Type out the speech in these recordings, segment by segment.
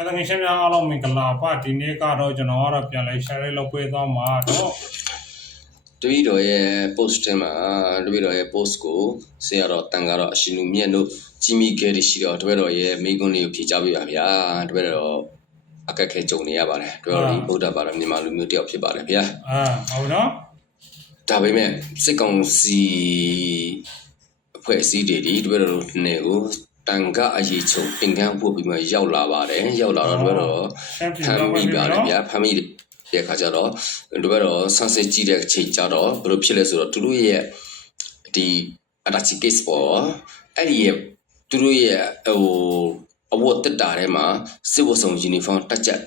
အဲဒါငယ်ချင်းများအားလုံးမင်္ဂလာပါဒီနေ့ကတော့ကျွန်တော်ကတော့ပြန်လဲ share လေးလုပ်ပေးသွားမှာတော့တပည့်တော်ရဲ့ post ထဲမှာတပည့်တော်ရဲ့ post ကိုဆရာတော်တန်ကတော့အရှင်လူမြတ်တို့ကြီးမိခဲ့တဲ့ရှိတော့တပည့်တော်ရဲ့မိကွန်းလေးကိုဖြေချပေးပါဗျာတပည့်တော်အခက်အခဲကြုံနေရပါတယ်တပည့်တော်ဒီဗုဒ္ဓဘာသာမြန်မာလူမျိုးတစ်ယောက်ဖြစ်ပါတယ်ဗျာအာဟုတ်နော်ဒါပေမဲ့စစ်ကောင်စီအဖွဲ့အစည်းတွေဒီတပည့်တော်တို့နေကို တန်ကအရေးချုပ်တင်ကန်းပို့ပြီးမှရောက်လာပါတယ်ရောက်လာတော့တပည့်တော်ရှင်းပြဖမ်းတော့မိပါတယ်ဗျာဖမ်းမိတဲ့အခါကျတော့ဒီဘက်တော့ဆန်းစစ်ကြည့်တဲ့အချိန်ကျတော့ဘယ်လိုဖြစ်လဲဆိုတော့သူတို့ရဲ့ဒီအတာချီ case ပေါ့အဲ့ဒီရဲ့သူတို့ရဲ့ဟိုအဝတ်တက်တာထဲမှာစစ်ဝတ်ဆောင် uniform တက်ချက်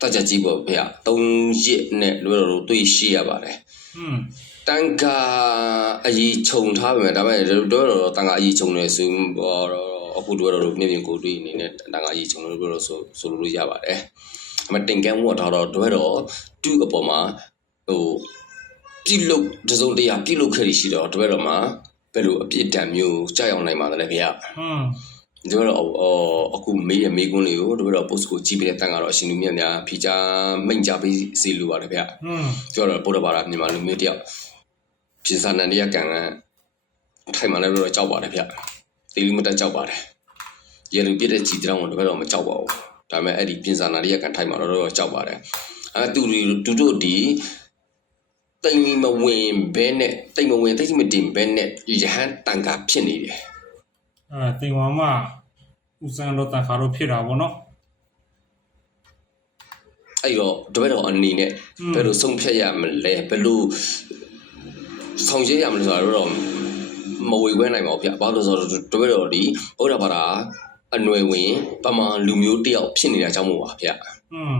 တက်ချက်ကြီးပေါ့ဗျာ၃ရက်နဲ့လွယ်တော့တွေ့ရှိရပါတယ်อืม တန်ခါအကြီးခြုံထားပါမယ်ဒါပေမဲ့တို့တော့တန်ခါအကြီးခြုံတယ်ဆိုတော့အခုတို့ကတော့မြင်မြင်ကိုတွေ့အနေနဲ့တန်ခါကြီးကျွန်တော်တို့တော့ဆိုဆိုလို့ရပါတယ်။အမတင်ကန်းဝတ်ထားတော့တို့တော့တူအပေါ်မှာဟိုပြစ်လုတ်တစုံတရာပြစ်လုတ်ခဲ့ရရှိတော့တို့တော့မှာဘယ်လိုအပြစ်ဒဏ်မျိုးကြောက်ရောက်နိုင်ပါသလဲခင်ဗျာ။ဟွန်းတို့တော့အခုမေးရမေးခွန်းလေးကိုတို့တော့ post ကိုကြည့်ပြတဲ့တန်ကတော့အရှင်လူမြတ်များဖီချာမိန့်ကြပေးစီလိုပါတယ်ဗျ။ဟွန်းတို့တော့ဗုဒ္ဓဘာသာမြန်မာလူမျိုးတယောက် ပြင်စာနန္ဒရကံကထိုင်မှလည်းတော့ကြောက်ပါတယ်ဗျတေလူမတက်ကြောက်ပါတယ်ရေလူပြည့်တဲ့ကြည်တောင်းတော့တော့မကြောက်ပါဘူးဒါပေမဲ့အဲ့ဒီပြင်စာနန္ဒရကံထိုင်မှတော့ကြောက်ပါတယ်အဲတူတူတို့ဒီတိမ်မဝင်ဘဲနဲ့တိမ်မဝင်တိတ်မတင်ဘဲနဲ့ရဟန်းတန်ခါဖြစ်နေတယ်အဲတင်ဝါမဦးစံတော့တန်ခါတော့ဖြစ်တာဗောနော်အဲ့တော့တပည့်တော်အနေနဲ့อืมဘယ်လိုဆုံးဖြတ်ရမလဲဘယ်လို ဆောင်ရွက်ရမလဲဆိုတော့မဝေခွဲနိုင်ပါဘူးဗျဘာလို့လဲဆိုတော့တပည့်တော်ဒီဘုရားဘာသာအနွယ်ဝင်ပမာလူမျိုးတစ်ယောက်ဖြစ်နေတာကြောင့်မို့ပါဗျอืม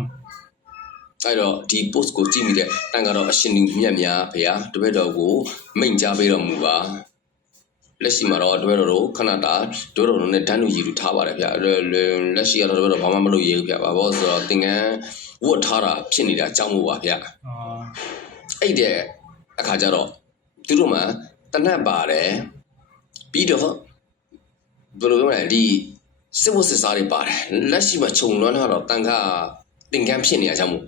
အဲ့တော့ဒီ post ကိုကြည့်မိတဲ့တန်ကတော့အရှင်လူမြတ်များဗျာတပည့်တော်ကိုမိန့်ကြားပေးတော်မူပါလက်ရှိမှာတော့တပည့်တော်တို့ခဏတာတပည့်တော်တို့နဲ့ဓာတ်လူရည်လူထားပါတယ်ဗျာလက်ရှိကတော့တပည့်တော်ဘာမှမလုပ်ရဘူးဗျာဘာလို့ဆိုတော့သင်္ကန်းဝတ်ထားတာဖြစ်နေတာကြောင့်မို့ပါဗျာအာအဲ့တဲ့အခါကျတော့ သူတို့မှတနတ်ပါတယ်ပြီးတော့ဘယ်လိုပြောမလဲဒီစစ်ဝတ်စစ်စားတွေပါတယ်လက်ရှိမှာခြုံလွှမ်းထားတော့တန်ခါတင်ကန်းဖြစ်နေရကြမို့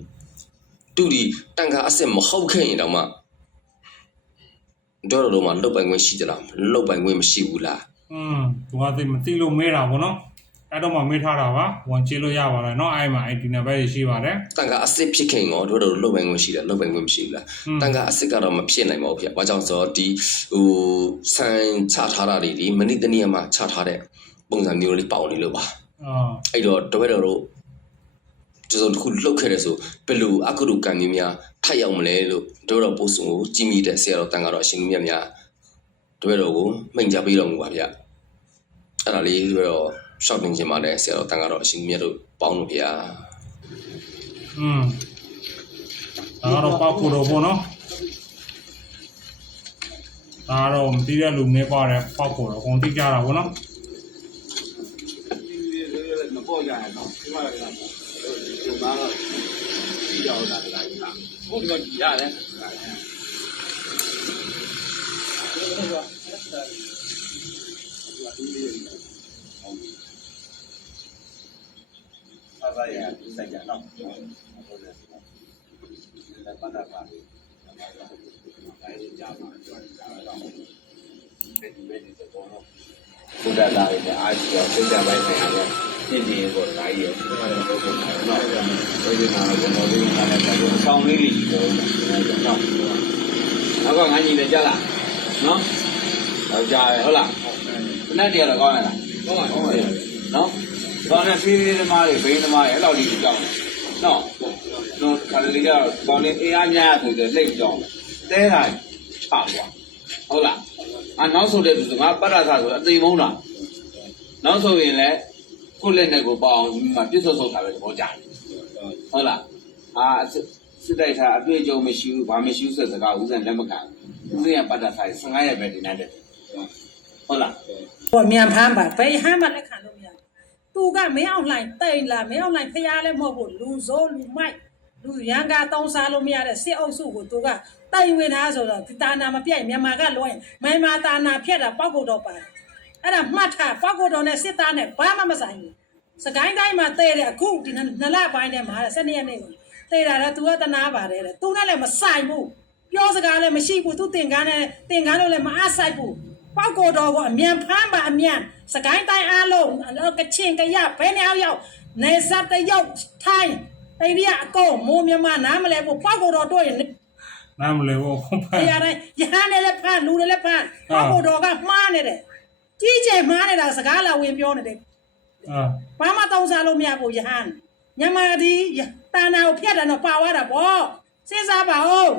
သူဒီတန်ခါအစ်စ်မဟုတ်ခဲ့ရင်တော့မှတော့တော့မှလုတ်ပိုင်ခွင့်ရှိကြလားလုတ်ပိုင်ခွင့်မရှိဘူးလားอืมသူကသိမသိလို့မေးတာဗောနော် အဲ့တော့မှမေးထားတာပါဝန်ချေလို့ရပါတယ်เนาะအဲ့မှာ ID နံပါတ်ရှိပါတယ် တန်ခါအစ်စ်ဖြစ်ခင်ရောတို့တော့လုတ်ပိုင်ခွင့်ရှိတယ်လုတ်ပိုင်ခွင့်မရှိဘူးလား อืม တန်ခါအစ်စ်ကတော့မဖြစ်နိုင်ပါဘူးဗျ။ဘာကြောင့်ဆိုတော့ဒီဟိုဆန်ချထားတာတွေဒီမနစ်တနည်းမှာချထားတဲ့ပုံစံမျိုးလေးပေါအောင်နေလို့ပါ အာ ။အဲ့တော့တပည့်တော်တို့ဒီစုံတစ်ခုလှုပ်ခဲ့တဲ့ဆိုဘယ်လိုအကုတုကံမျိုးများထပ်ရောက်မလဲလို့တပည့်တော်ပို့ဆုံကိုကြည်မိတဲ့ဆရာတော်တန်ကတော့အရှင်လူမြတ်များတပည့်တော်ကိုမိန့်ကြပေးတော်မူပါဗျ။အဲ့ဒါလေးတပည့်တော် shopping ခြင်းပါတယ်ဆရာတော်တန်ကတော့အရှင်လူမြတ်တို့ပေါင်းလို့ဗျာอืมဒါတော့ပောက်ဖို့တော့ဗောနော်ဒါတော့မသိတဲ့လူနေပါတယ်ပောက်ဖို့တော့အကုန်သိကြတာဗောနော်မပေါ်ကြရတော့ဒီမှာကဒီမှာတော့ဒီရောက်တာလည်းလာဟုတ်ကဲ့ရတယ်အဲ့ ဒါရစိုက်ကြတော့ဟုတ်တယ်လက်ပတ်တာပါအဲဒီကြမှာကျွမ်းကြတော့ဒီမဲ့ဒီတော့ဘုရားလာရဲ့အားရှိတော့စိတ်ကြပိုင်းဆိုင်တော့ပြင်းပြင်းပေါ်လာရဲ့ဒီမှာတော့ဘုရားတော့ဒီမှာတော့ကျွန်တော်လေးကလည်းတော့ဆောင်းလေးကြီးတော့တော့နောက်ကငါညီလည်းကြားလားနော်တော့ကြားရဟုတ်လားခဏတည်းတော့ကောင်းရလားကောင်းပါကောင်းပါနော် ဘာနဲ့ဖေးဖေးသမားတွေဘိန်းသမားတွေအဲ့လိုကြီးကြောင်းနော်နော်ခါလေးကတော့ကောင်းလေးအေးအားများဆိုတဲ့လက်ကြောင်းတဲတာချပါဟုတ်လားအနောက်ဆိုတဲ့သူကငါပတ္တသာဆိုအသိမုန်းတာနောက်ဆိုရင်လည်းကိုယ့်လက်နဲ့ကိုပေါ့အောင်ဒီမှာပြစ်စောစောထားပဲသဘောကျတယ်ဟုတ်လားအာစစ်တိုက်တာအတွေ့အကြုံမရှိဘူးဘာမရှိဘူးဆိုတဲ့စကားဦးဇန်လက်မခံဦးဇန်ကပတ္တသာ15ရက်ပဲတင်နေတဲ့ဟုတ်လားဟိုမြန်ဖမ်းပါဘယ်ဟမ်းမှလက်ခံလို့မရဘူး သူကမင်းအောင်လှိုင်တိတ်လာမင်းအောင်လှိုင်ဖျားလည်းမဟုတ်ဘူးလူစိုးလူမိုက်လူရန်ကတောင်းစားလို့မရတဲ့စစ်အုပ်စုကိုသူကတိုင်ဝင်ထားဆိုတော့ဒီတာနာမပြိုက်မြန်မာကလွှဲမိုင်းမာတာနာဖြတ်တာပောက်ကုန်တော့ပါအဲ့ဒါမှတ်ထားပောက်ကုန်တော့နဲ့စစ်သားနဲ့ဘာမှမဆိုင်ဘူးစကိုင်းတိုင်းမှာတဲတယ်အခုဒီနှစ်လပိုင်းထဲမှာတဲ့၁၂ရက်နေ့ကိုတဲတာတော့သူကတနာပါတယ်တဲ့သူနဲ့လည်းမဆိုင်ဘူးပြောစကားလည်းမရှိဘူးသူတင်ကန်းနဲ့တင်ကန်းလို့လည်းမအားဆိုင်ဘူး ပောက်ကိုတော်ကအမြန်ဖမ်းပါအမြန်စကိုင်းတိုင်းအားလုံးကချင်ကရဘယ်နေအောင်ရောက်နေစပ်တရုတ်ထိုင်းအိန္ဒိယအကုန်မိုးမြန်မာနားမလဲဘူးပောက်ကိုတော်တို့ရင်နားမလဲဘူးခုဖန်တရားတိုင်းရဟန်းနဲ့လည်းဖမ်းလူတွေလည်းဖမ်းပောက်ကိုတော်ကမှားနေတယ်ကြီးကျယ်မှားနေတာစကားလာဝင်ပြောနေတယ်အာဘာမှတောင်းစားလို့မရဘူးယဟန်ညမဒီတာနာကိုဖျက်တယ်တော့ပါသွားတာပေါ့စဉ်းစားပါဦး